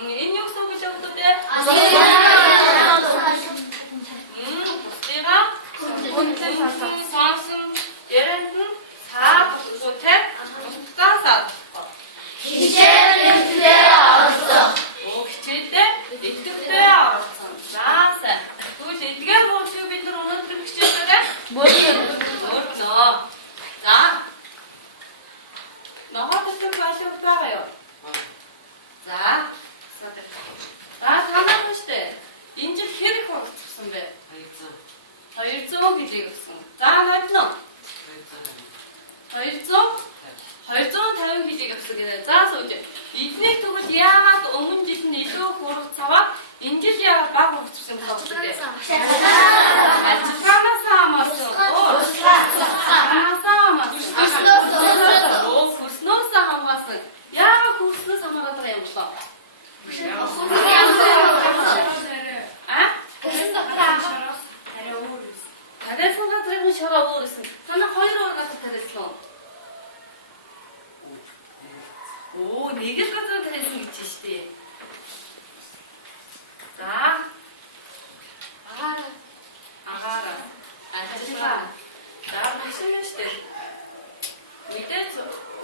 인육 속이 적도 때. 본체 사슴 예를 사 부소택 사사. 기체를 그때 알았어. 오 기체 때 이때 알았어. 사사. 그것이 이게 뭐 수업이 들어오는 그 기체들에 모르죠. 자, 너한테 좀 맛이 없다요. 자, 하나 보시대. 인지 캐릭터가 없었는데. 더 일정이지 없어. 자, 맞노? 더 일정? 발전 다육이지 없으게. 자, 이제 이트넥 두고 디아가 또 어문지는 이도 고르차와 인지 디아가 빠고 없으면 없으게. 아주 사나 싸움았어. 사나 싸움았어. 오, 구스노 싸움았어. 야, 구스 싸움았다 해봤어. 아? 다됐어, 드래곤 셔가 오르스. 하나 허이로울 같은 다됐어. 오, 4개까지 다됐어, 미치시대. 자, 아가라. 하지마. 자, 보시면 시대. 밑에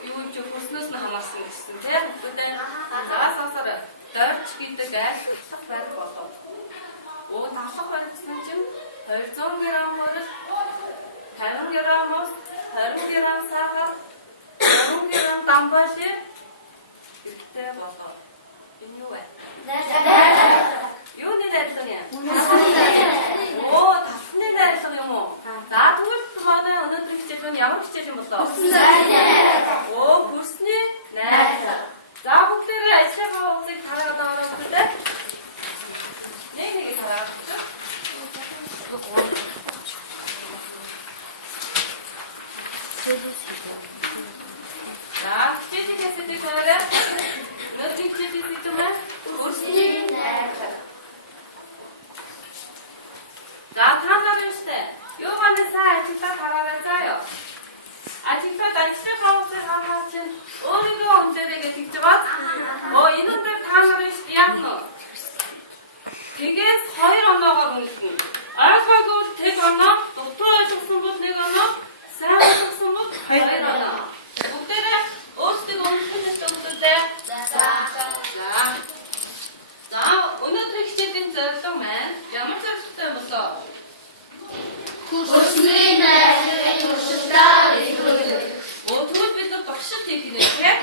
이거 좀 보스너스나 하나씩 있는데, 그때 자, 사사라. 날 치기 때가 딱 봐도 봐봐. 오, 다섯 번 지금 별종이랑 뭐를 다른 게랑 뭐 다른 게랑 사과 다른 게랑 단바지 이때 봐봐. 인유해. 요니 됐더니. 오, 다 순대 됐더니 뭐. 나 도울만해 어느 들 기재편 양을 기재지부터. 오, 불순이 네. 자, 복대를 아시아가 어떻게 가려다 알았을 때? 네, 되게 잘 알았죠? 자, 취직했을 때 잘해? 몇 등 취직했을 때만? 무슨 자, 다음날 시대. 요번에 아직까 바라면서요. 아직까 날씨를 가운데 가면 어디도 언제 되게 직접 이놈들 다음날 시대야, 너. 되게 서일 엄마가 그랬군. 알아서도 되거나, doktora çıksın 되거나, sen çıksın 되거나. 그때는 어릴 때가 엄청 했었을 때. 자, 오늘 기재된 저 정말 야물자를 쓸 때부터. 구스네, 구스다리, 오, 두분도 박수 되기는 게.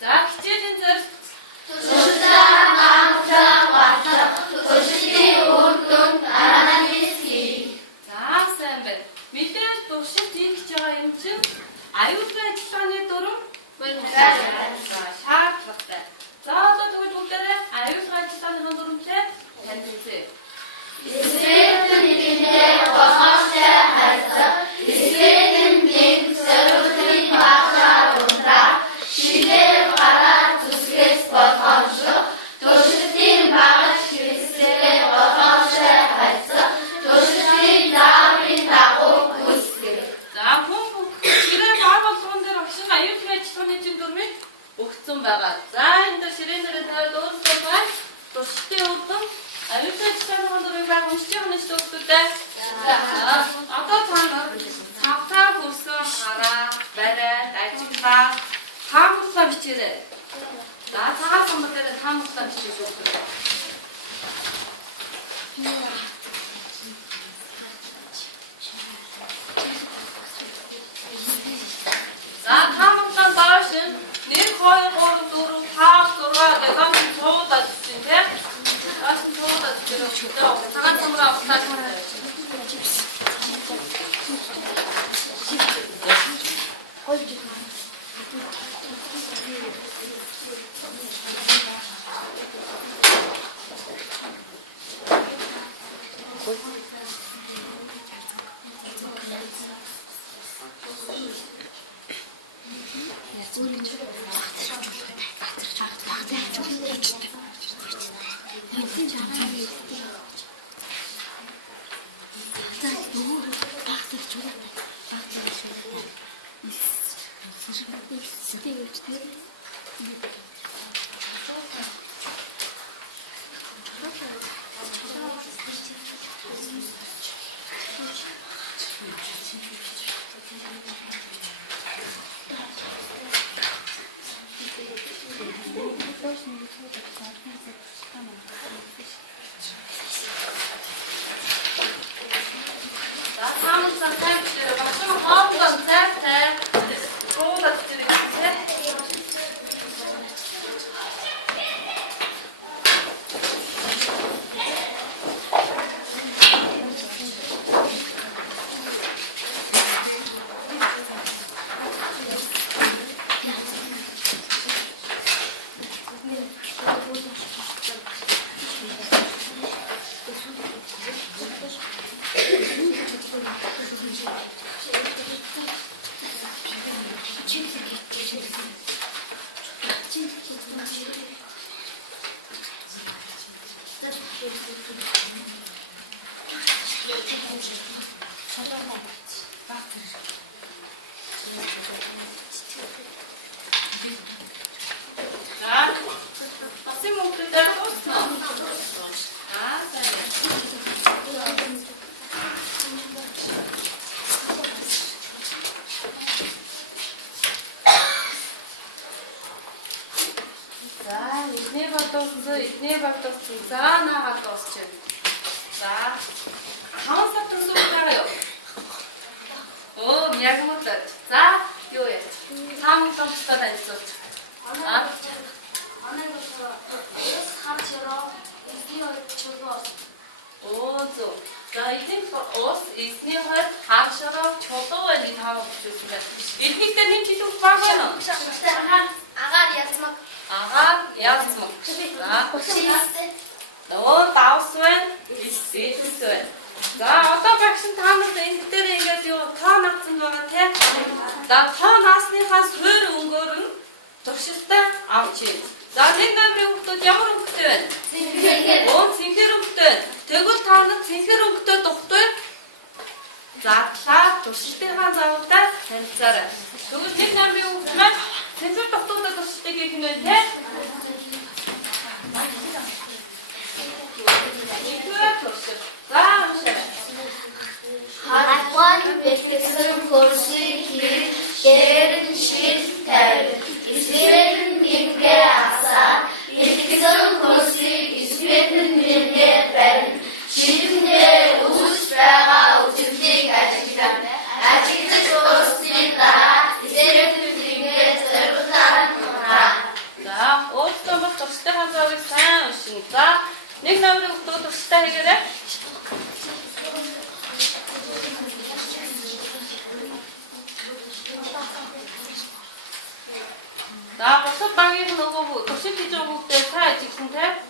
자, 기재된 저. 자, 쌤들. 밑에 또 시티 기자인증 아이우스의 기사에 또는 자, 샤 쳤대. 자, 또 저기 독대를 아이우스의 기사에 한도름 때 됐는지. 좀 봐가. 자, 인도 시린들은 다 넣었을 때, 또 시대 어떤? 이렇게 시작을 한다고 하면 시작하는 시도 없을 때. 자, 아까 참, 작사, 구스, 하나, 매래, 날치기사, 다음부터 미치래. 나 자가 선물 때는 다음부터 미치지 없을 때. 자, 다음부터 따르신. 네 거에 걸은 도로 다 돌아야 돼. 나 지금 저거다 주신데? 나 지금 저거다 주신데? 장한 선물하고 다시 자, 다음 장 짧게 맞추면 다음 장 짧게. 좋은 찌르기 자, 박수목 그때 또 써. 자, 자, 이스네 바토스, 나 바토스. 자, 다음 사투리 쏘잖아요. 오, 미야기 못다. 자, 요에. 다음 사투리가 다 있어. 자, 오죠. 자, 이제 os 이스네할 하셔라 저도 이 다음 붙였습니다. 일픽된 힘기도 빠져나. 아가, 야스마. 자, 너 다우스웬, 이스웬. 자, 어떤 백신 다음에서 인기들이 얘기하죠. 다 낳은 것 같아. 나다 낳았으니까 소리온 거는 적실때 암치. 자, 생각해보고 야무른 그때. 징계름 그때. 대구 타는 징계름 그때 똑똑. 자, 다 적실때 한 자우다 괜찮아. 그리고 생각해보고 그만 생각 똑똑 적실때 얘기는 돼. 이거야 적실. 자, Harpan beklesin kursi şehrin şirter. İsvetin bilge asa, beklesin kursi İsvetin bilge ben. Şimdi uç veya uçuklik açıklık kursi daha İsvetin bilge zırhtan ora. 자, 어떤 적시대 한 자리 사연 오시니까 닉나우리 또 적시대 해결해. 나 벌써 빵이 넣고 적시피 조국 때 사야지 근데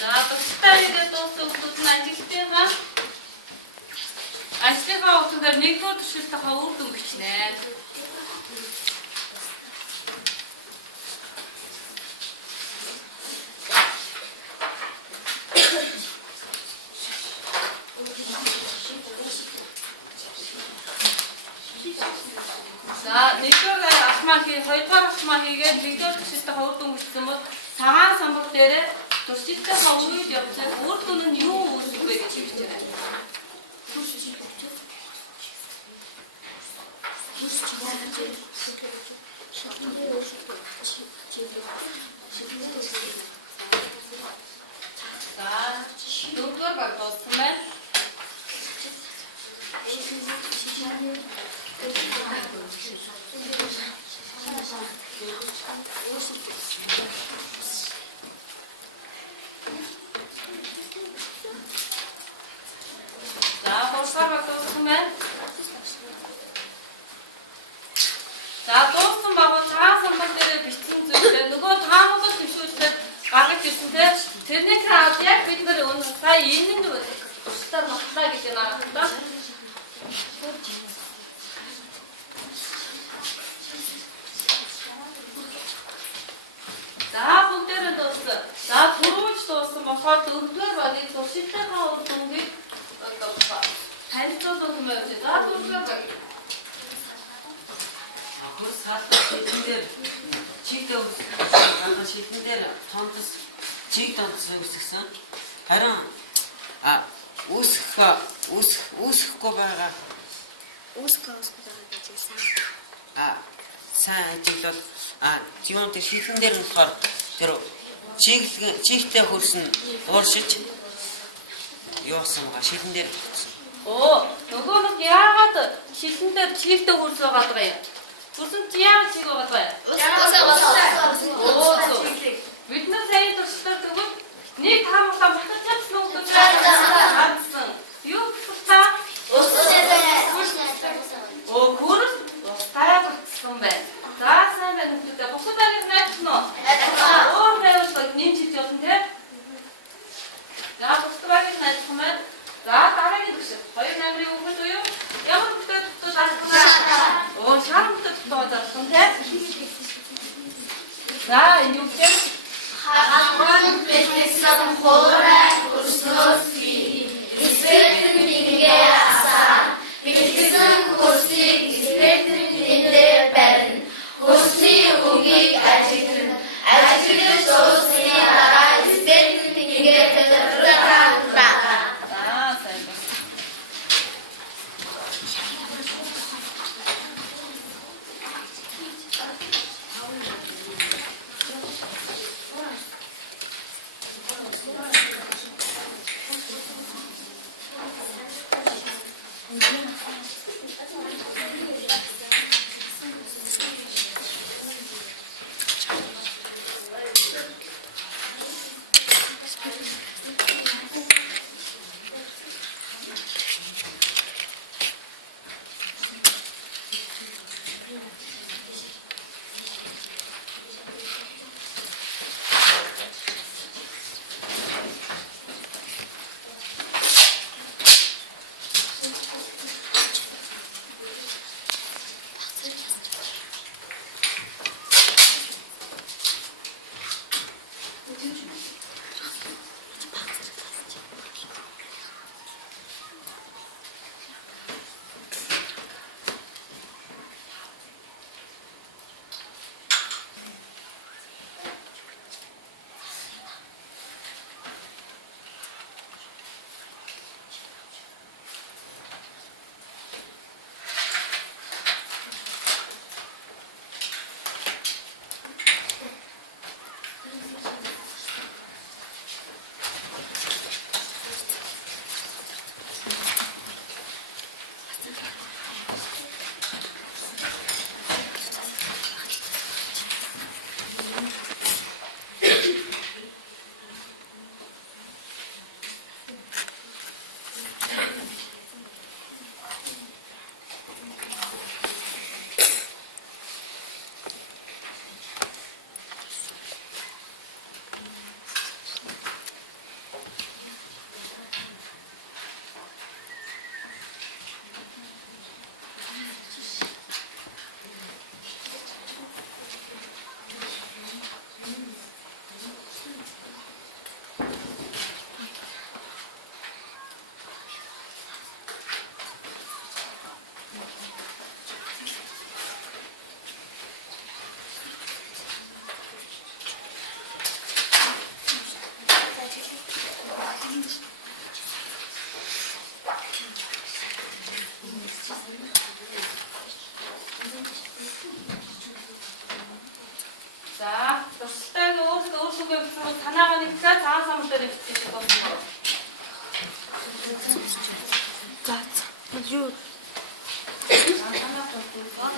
자, 또 식당에 또 난지 식대가 식대가 어떻게 밀고 싫다가 우르도 그치네. 자, 밀도가 아스마히 허이파 아스마히게 밀도 싫다가 우르도 그치면 상한 선박들에 또 싫다가 우르도 없지. 우르도는 요 우르도 그치네. 자, 눈돌발 떴으면 자, 볼살발 떴으면 자, dostum 자선반대를 비슷한 줄인데 누구 다 먹고 드시는데 가게 드시는데 드니까 아직 빈들이 오는 사이 있는 거 식단 막 하다기 때문에 자, 본때는 떴어. 자, 들어올지 떴어. 막 살 뜬들 많이 또 실패하고 동기 그러니까 반쪽도 그러면 자, 돌려가기. 그 사또 시신들 지도 가서 시신들 전부 지도 쓰고 있었어. 다른 우스코 봐가 사이도 지금부터 시신들은 걸 들어 지때 훨씬 월시치 요সম가 시신들 요거는 계약하듯 시신대 지익대 홀수 같더라요. 무슨 찌양 찍어 같아요? 위트너스 에이터 시작되고 니 다음부터 막 짭스러운 거 짭스러운 육수다 그릇 다야고 선배 자 선배는 그때 복수다리 나트노 배우서 님치 뛰었는데 자 복수다리 나트면 자 따라기 득시 거의 남리 오고도요 영어부터 또 다시 샤부터 또 하자 선택 자 6점 하나만 뺏겼던 호라 우스노스키 이스벨튼 빙게 아사 뺏겼던 고시 이스벨튼 빙게 벤 고시 우기 아직은 소스니 나라 이스벨튼 빙게 벤을 프라카 자 사이버 하나 더 뜯어.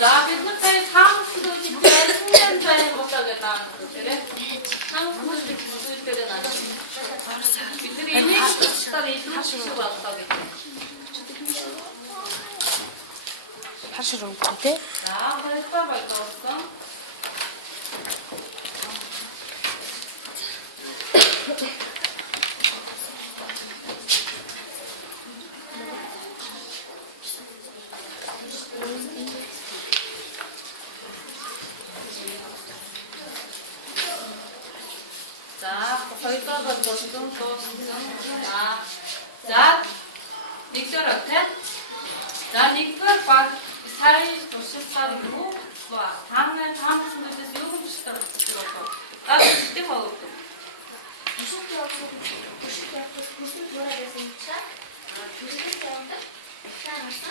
자, 비슷하게 상수도 집에 숙련자에 못하겠다는 것들에 상수도 집에 때는 안 돼. 이들이 이미 식단에 이들을 왔다겠다. 사실은 그때 자, 발바닥 넣었어. 자, 발바닥 넣었어. 자, 닉들 어때? 자, 닉들 봐. 사이 도시사리고 와 다음날 다음 순서에서 요금 시간 들어서 나도 그때 먹었어. 무슨 뭐라 그랬습니까? 무슨 때문에? 알았어?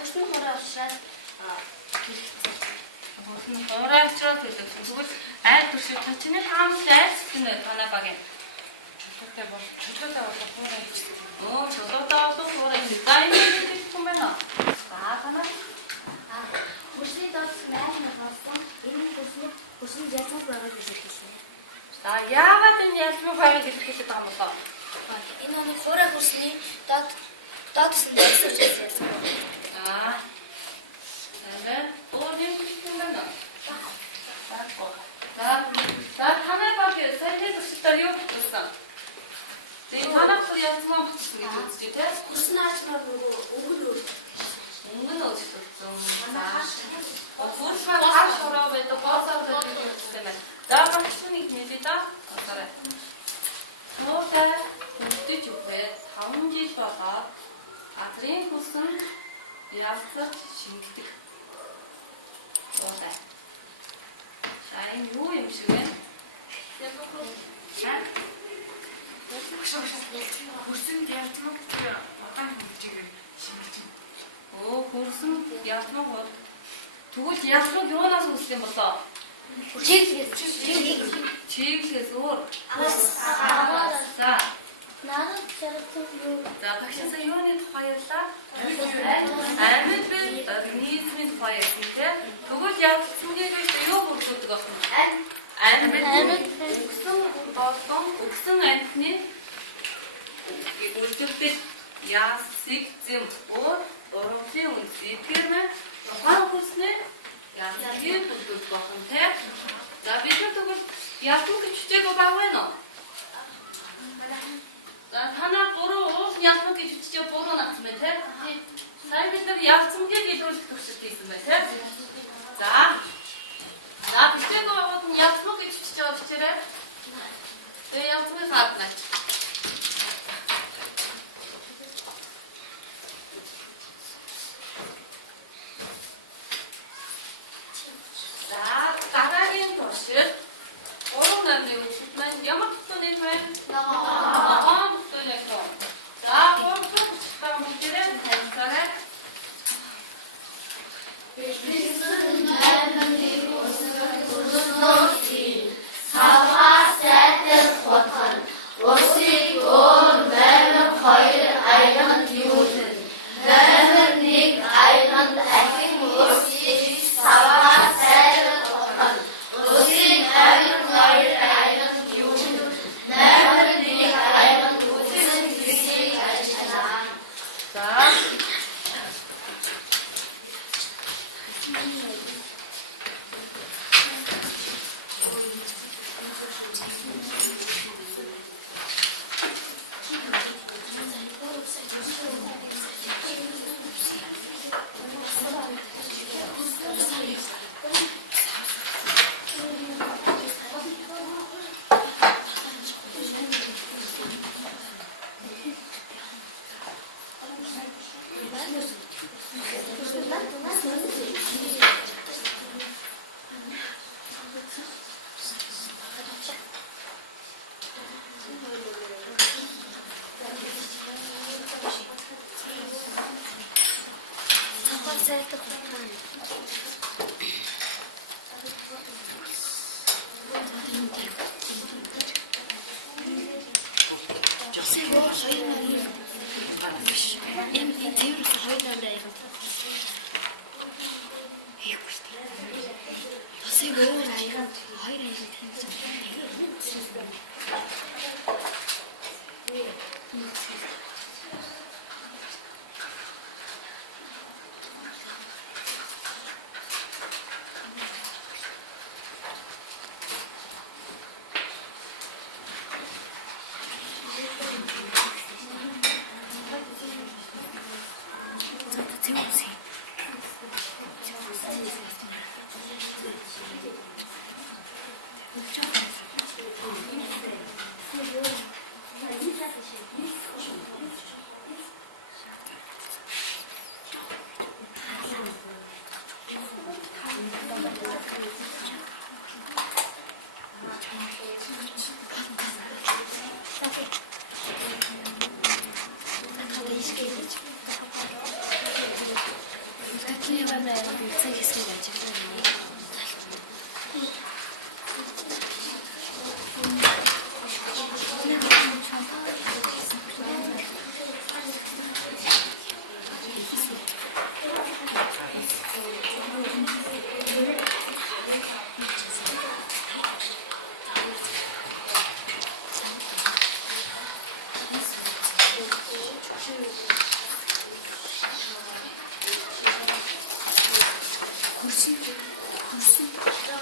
무슨 뭐라 하시라? 무슨 뭐라 하시라 그랬어. 그거 아 도시 자체는 다음 달 그네 하나밖에. 그때 뭐 주저다 와서 뭐라 했지? 주저다 와서 뭐라 했지? 타이밍이 싶으면 나 하나. 무슨 도스면 나왔어? 이는 무슨 제품 뭐라 그랬었어요? 자, 야가든 예술 봐야 되겠지 다 못하. 이놈이 고래 무슨이 따뜻한 데 있었어요. 자, 그다음에 어디 싶으면 나. 자, 하나밖에 살려서 싶다리요? 됐어. 지금 하나뿐이 하지만 붙이게 돼? 무슨 하지만 보고 오글로 은근 어디 있었어? 부르시면 다 서로 왜또 버스하고 때문에 나가 충분히 길지다? 그래. 저게 공지 주부에 다운지 쏴다 아들인 무슨 약속 신기득 뭐다? 나인 요 음식은 무슨 대학교가 어떤 문제를 무슨 약속 뭐? 두고 약속 요나서 쓰면 뭐다? 지휘에서 자, 나는 저렇게 자, 박신서 요원이 더하였다. 알면 어린이즘이 더하였으니까 그걸 약속해 주실 요 부르고 뜨겁습니다. 알면 옥승 알프니 우측빛 야식쯤 오 어렵지 운지 피면 화학고스네 야식이 부르고 뜨겁은데 자, 비슷한 거 약속의 주제가 뭐예요? 하나 보러 약속해 주시죠. 보러 놨으면 돼. 사람들이 약속해 기도를 수도 있으면 돼. 자, 비슷한 거 같은 약속해 주시죠. 시절에 네, 약속해 갔네. 자, 나가긴 도시. 보러 남기고 싶으면 영업도 내면 영업도 내고. 자, 보러 싶다 문제는 단서를 자, сайтай хурдан.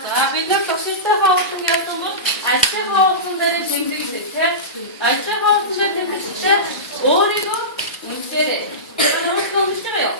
За бид нар туршилттай хавуулсан гэсэн бол альчиг хавуулсан дээр тэмдэглэв тийм. Альчиг хавуулсан дээр тэмдэглэхдээ өөрийгөө үнсээрээ. Өөрөөсөө үнсэж байгаа юу?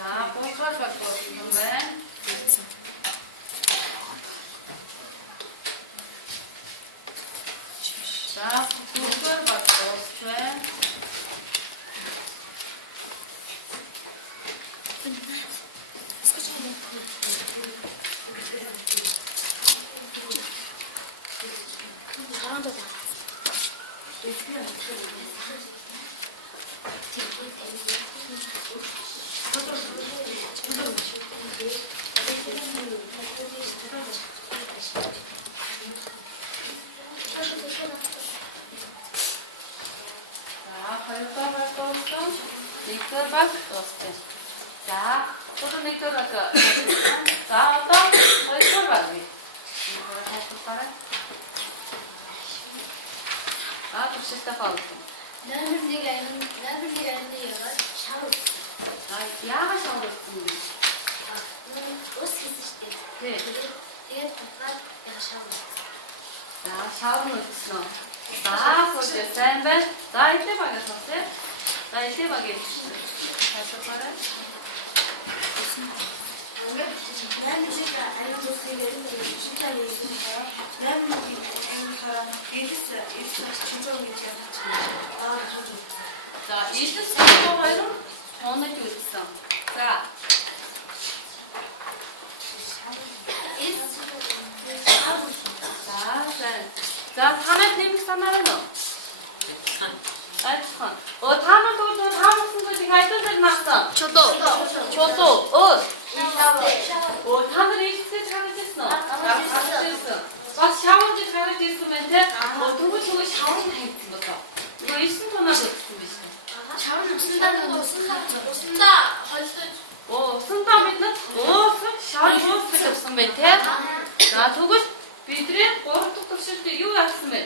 За, бухар багтсан байна. За, бухар багтсан байна. хоёрдугаар баг дууссан. Нэгдүгээр баг дууссан. За, түрүү нэгдүгээр баг. За, одоо хоёрдугаар баг. Нэгдүгээр хайхуулаарай. Туршилтаа хавуулсан. Номер 1 аяны яваад шавар. Яагаад шавар болсон бэ? Ус хийсэн шүү дээ. Тэгээд батгаад яа шавар. За, шавар нүдсэн үү? За, хөөе сайн байна. За, эдгээр багаас авсан. За, эдгээр баг юм. Хайхуулаарай. За, эдгээр сая хоёр оног үлдсэн. За. За, танад нэмэх санаа байна уу? Айхан. Таамаг дүүл таамагсан гэж хайдсан дээр наасан. Чодоо. Та нар ийшээ харж ирсэн үү? Бас шавар гэж харж ирсэн байна те. Түгэл шавар хайсан болоо. Нөгөө ийшэн тунаа өгсөн биш үү? Шавар усандаа холдож. Усандаа бид нар шавар гэж өгсөн байна те. За түгэл бидний 3 дахь туршилт юу яасан бэ?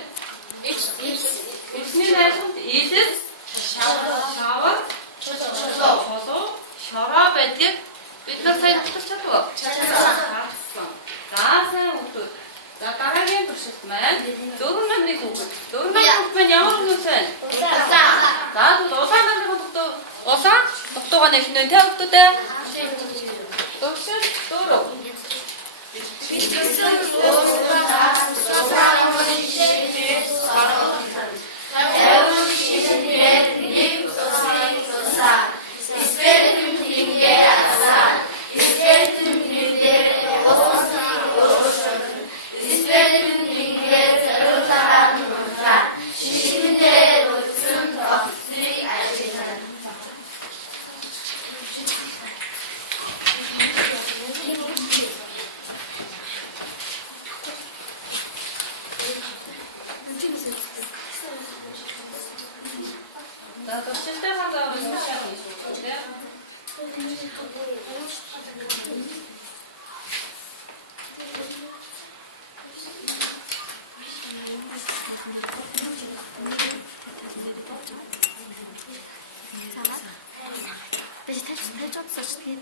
Эхний найранд эдэс шавар чодоо шороо байдаг Бид нар сайн утгач чадваа. Чадсан. За сайн утга. За дараагийн туршилт маань 4-1 үг. 4-1 үг маань ямар үг вэ? За улаан нарны утга улаан утгаагаа нэхнэ тэ утгатай. Туршилт 4. За туршилтаа хандаа уншаад уншиж тэ. Bây giờ thấy chót sạch hết.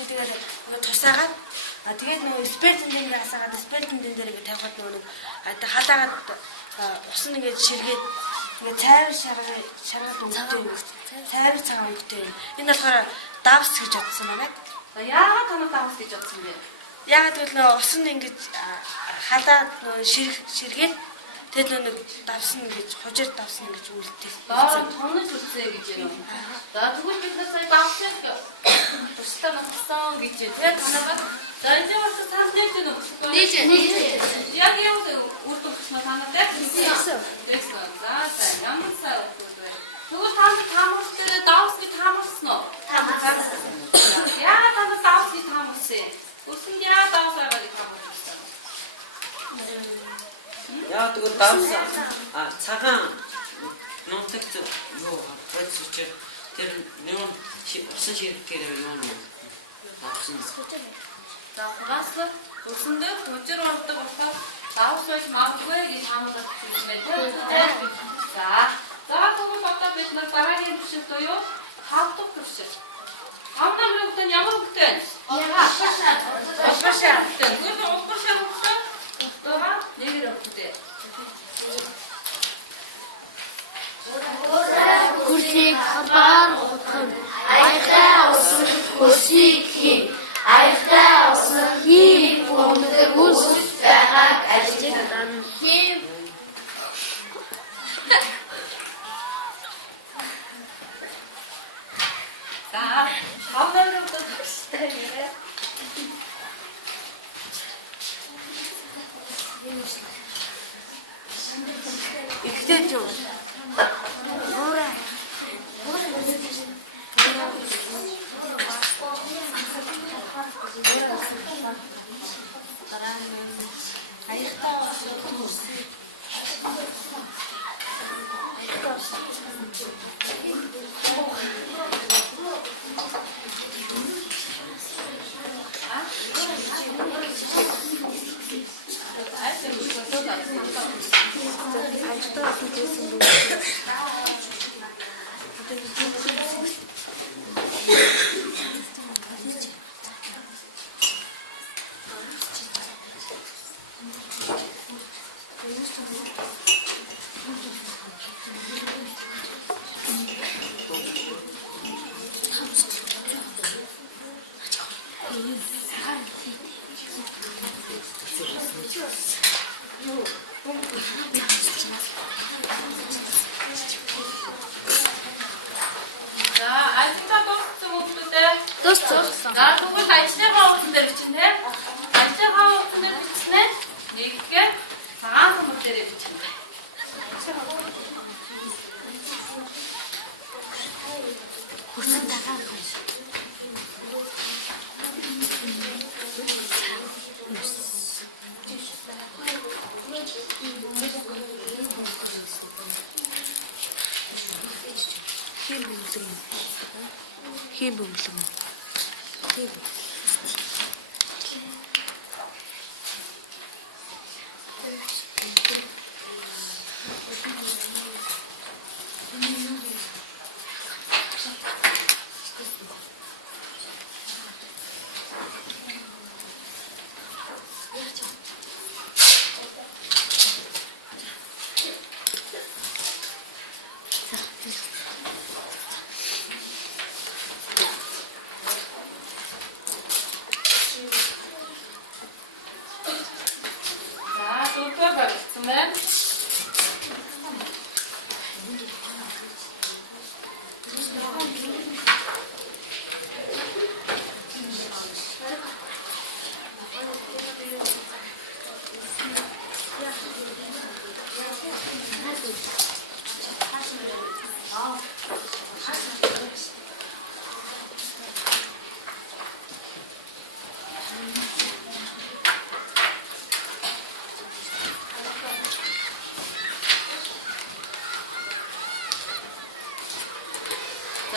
чи тэгээд нөгөө тусаагаад тэгээд нөгөө спертэн дээр асаагаад спертэн дээр ингээд тавихад нөгөө халаагаад усан ингээд ширгээд ингээд шаргаад өнгөтэй цайвар цагаан өнгөтэй. Энэ болохоор давс гэж бодсон байна. За яагаад танаа давс гэж бодсон бэ? Яагаад гэвэл нөгөө усан ингээд халаад нөгөө ширгээд тэгээд нөгөө давсан гэж хужир давсан гэж үлдээ. Доор тонож үлдээ гэж юм. За тэгвэл бид нар сая давсыг тусдаа нутсан гэж тэгээд танаа за энэ бас цааш дэж гэнэ үү? Дэж. Яг юм үр дүнхснаа танаа дэж. За ямар сайн үгүй. Тэгвэл таамагч дээр давс гэж таамагсан уу? Таамагсан. Яагаад танаа давс гэж таамагсан? Үсэнд яагаад давс байгаа гэж таамагсан? Яа тэгвэл давс цагаан нутагт юу бодсоч тэр юм усан ширхгээр юм авсан. За бас үсэндээ хүчээр болдог болохоор давс байж магадгүй гэж таамагсан юм байна. За тэгвэл одоо бид нар дараагийн туршилт буюу 5 дахь туршилт. 5 дахь туршилт ямар хөвгтэй? Улбашаа. Тэгвэл улбашаа хөвгтэй. Тора нэгэр хөвгтэй. Хүрхийг хабар утган аяхтай усан хөлсийг хийн аяхтай усан хийх өмдөг үс байгааг ажиглан хийн. За хамаараа төгстэй нэрэ. Ихтэй ч юм. Уура. За тэгвэл ажлынхаа утсан дээр бичнэ. Ажлынхаа утсан дээр бичснэ. Нэггээ цагаан самбар дээр бичнэ. Хүрсэн дагаа. Хим бөмбөлөг.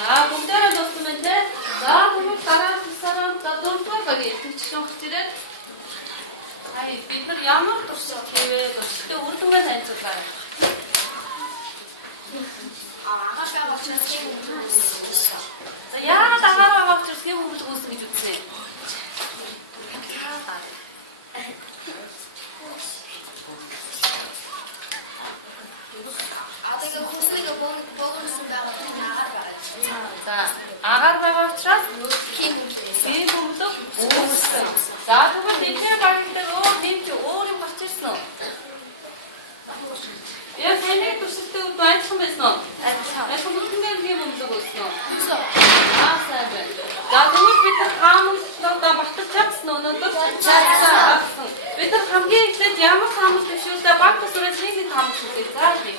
За бүгдээрээ дууссан те. За бүгд дараа тусараа дөрөвдүгээр багийн итгэжлэн хөтөлөд бид нар ямар туршилт хийвэ? Туршилтын үр дүнгээ танилцуулаа. За яагаад агаараа авч ирсэн юм хүмүүс гэж үзсэн. агаар байгаа учраас тийм бөмбөг үүссэн. За тэгвэл эдгээр багтдаг тийм ч өөр юм гарч ирсэн үү? Яг таны төсөлтөд байдсан байсан уу? Адилхан бүхэндээ тийм бөмбөг үүссэн үү? Аа сайн байна. За тэгвэл бид хаамлуудаа батж чадсан уу? Өнөөдөр чадсан. Бид нар хамгийн эхлээд ямар хаамл төвшүүлдэ баг төсрөөс нэг хаамл хийх. За тийм.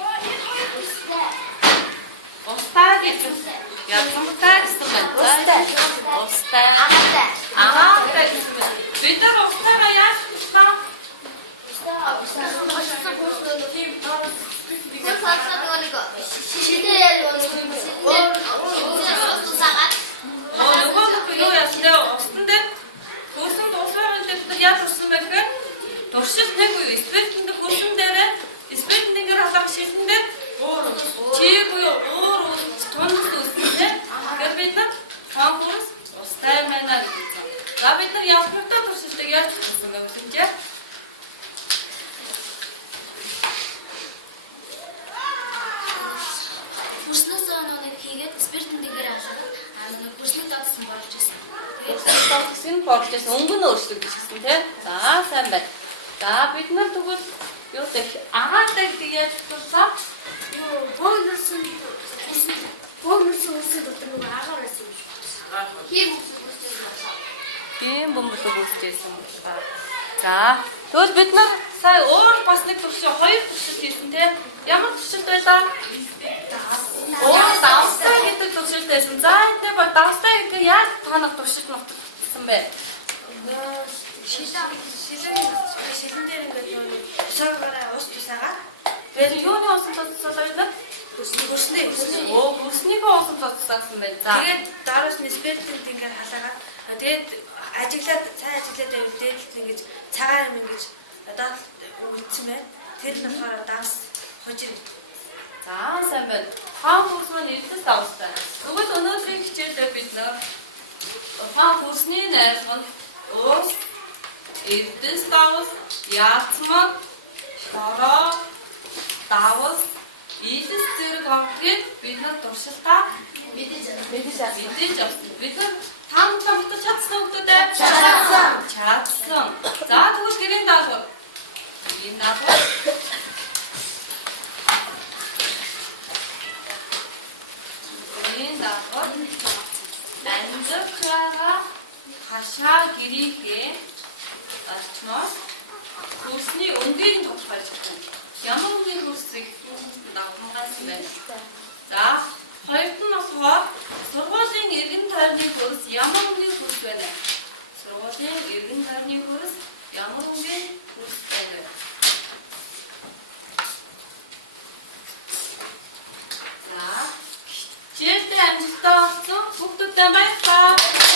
Устаа гэж ядмтай гэсэн байна. Устаа. Агаатай гэсэн байна. Бид нар устаагаа яаж хийсэн? Туршилт нэг үе спиртэн дээр хөрсөн дээрээ спиртэн дээр халах шилэн дээр чиг үе өөр тунс үстэй. Тэгэхээр бид нар конкурс устай байна гэж байна. За бид нар явхтаа туршилтыг яаж хийсэн бэ гэж. Бүрснээс нэг хийгээд спиртэн дээр халах нэг бүрсний дадсан болж ирсэн. Гэсэн болж ирсэн. Өнгө нь өөрчлөж гисэн тийм. За сайн байна. За бид нар тэгвэл юу гэх агаатай гэж тусаа Богнорсон үсэн дотор нэг агаар байсан юм шиг. Тийм бөмбөг үүсчихсэн байна. За тэгвэл бид нар сая өөр бас нэг туршил хоёр туршил хийсэн тийм. Ямар туршилт байлаа? Давстай гэдэг туршилт байсан. За энэ бол давстай гэдэг яаж танах туршилт нутагсан бэ? Шилэн дээр ингээд соргороо ус тусаагаад тэгээд юуны усан цоцсолоо юм бэ? хөрснээ. Хөрснийхөө усан цоцсаасан байна. За Тэгээд доороос нь спиртэнт ингээд халаагаад тэгээд сайн ажиглаад байвал дээдлэлт ингэж цагаан юм ингэж доод үлдсэн байна. Тэр нь болохоор давс хожир. за сайн байна. Хаан хөрс маань эрдэс давстай. Тэгвэл өнөөдрийн хичээлдээ бид нэр хаан хөрсний найрган ус эрдэс давс яатмаг шороо давс ийдэс зэрэг авахыг бид нар туршилтаа мэдээж авсан. Бид нар таамаглаа бүтэж чадсан хүмүүстэй чадсан. За тэгвэл гэрийн даалгавар. Энэ даалгавар Анзаарчаага хашаа гэрийнхээ арчмаар хөрсний өнгийг нь тодорхойлж байна. Ямар өнгийн хөрсийг давхангаас байна. За хоёрт нь болохоор сургуулийн эргэн тойрны хөрс ямар өнгийн хөрс байна вэ? Сургуулийн эргэн тойрны хөрс ямар өнгийн хөрс байна вэ? За Жишээ амжилттай болсон хүүхдүүдэд баярлалаа.